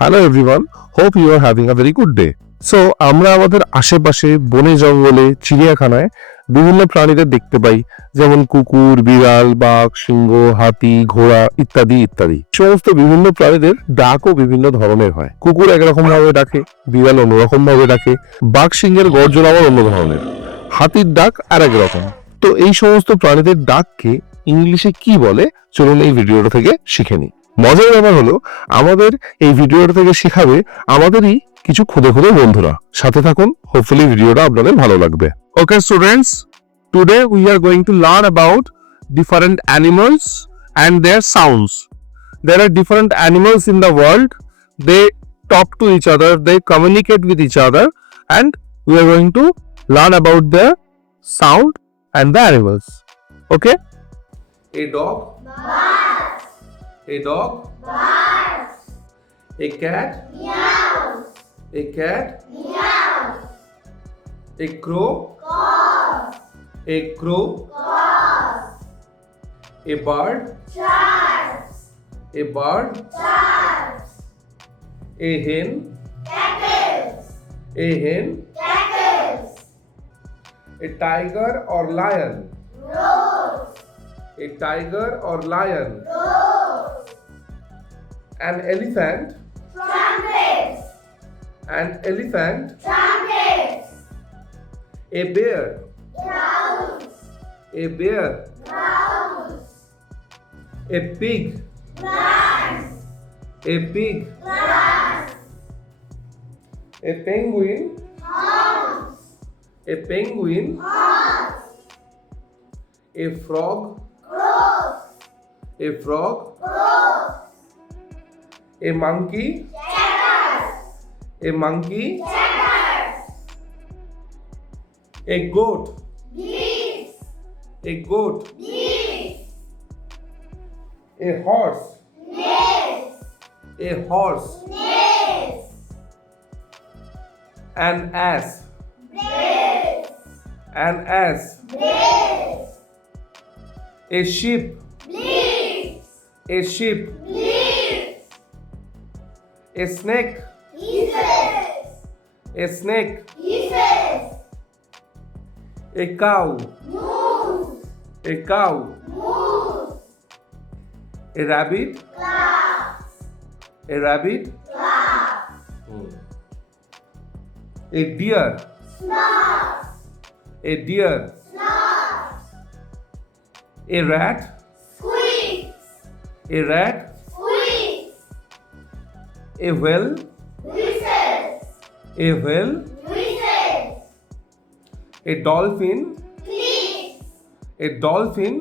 Hello everyone, hope you are having a very good day. So আমরা আমাদের আশেপাশে বনে জঙ্গলে চিড়িয়াখানায় বিভিন্ন প্রাণীদের দেখতে পাই, যেমন কুকুর, বিড়াল, বাঘ, সিংহ, হাতি, ঘোড়া ইত্যাদি ইত্যাদি। সমস্ত বিভিন্ন প্রাণীদের ডাকও বিভিন্ন ধরনের হয়। কুকুর একরকম ভাবে ডাকে, বিড়াল অন্যরকম ভাবে ডাকে, বাঘ সিংহের গর্জন আবার অন্য ধরনের, হাতির ডাক আর এক রকম। তো এই সমস্ত প্রাণীদের ডাককে ইংলিশে কি বলে, চলুন এই ভিডিওটা থেকে শিখে নিই। মজার ব্যাপার হলো, আমাদের এই ভিডিওটা থেকে শেখাবে আমাদেরই কিছু খুদে খুদে বন্ধুরা। সাথে থাকুন, হোপফুলি ভিডিওটা আপনাদের ভালো লাগবে। Okay students, today we are going to learn about different animals and their sounds. There are different animals in the world. They talk to each other, they communicate with each other, and we are going to learn about their sound and the animals. Okay? A dog. A dog. A cat. A cat. A crow. A crow. A bird. A bird. A hen. A hen. A tiger or lion. A tiger or lion. An elephant. An elephant. A bear. A bear. A pig. A pig. A penguin. A penguin. A frog. A frog. A monkey. A monkey. A goat. A goat. A horse. A horse. An ass. An ass. A sheep. A sheep. A snake. A snake. A cow. A cow. A rabbit. A rabbit. A deer. A deer. A rat. A rat. A whale. A whale. A dolphin. A dolphin.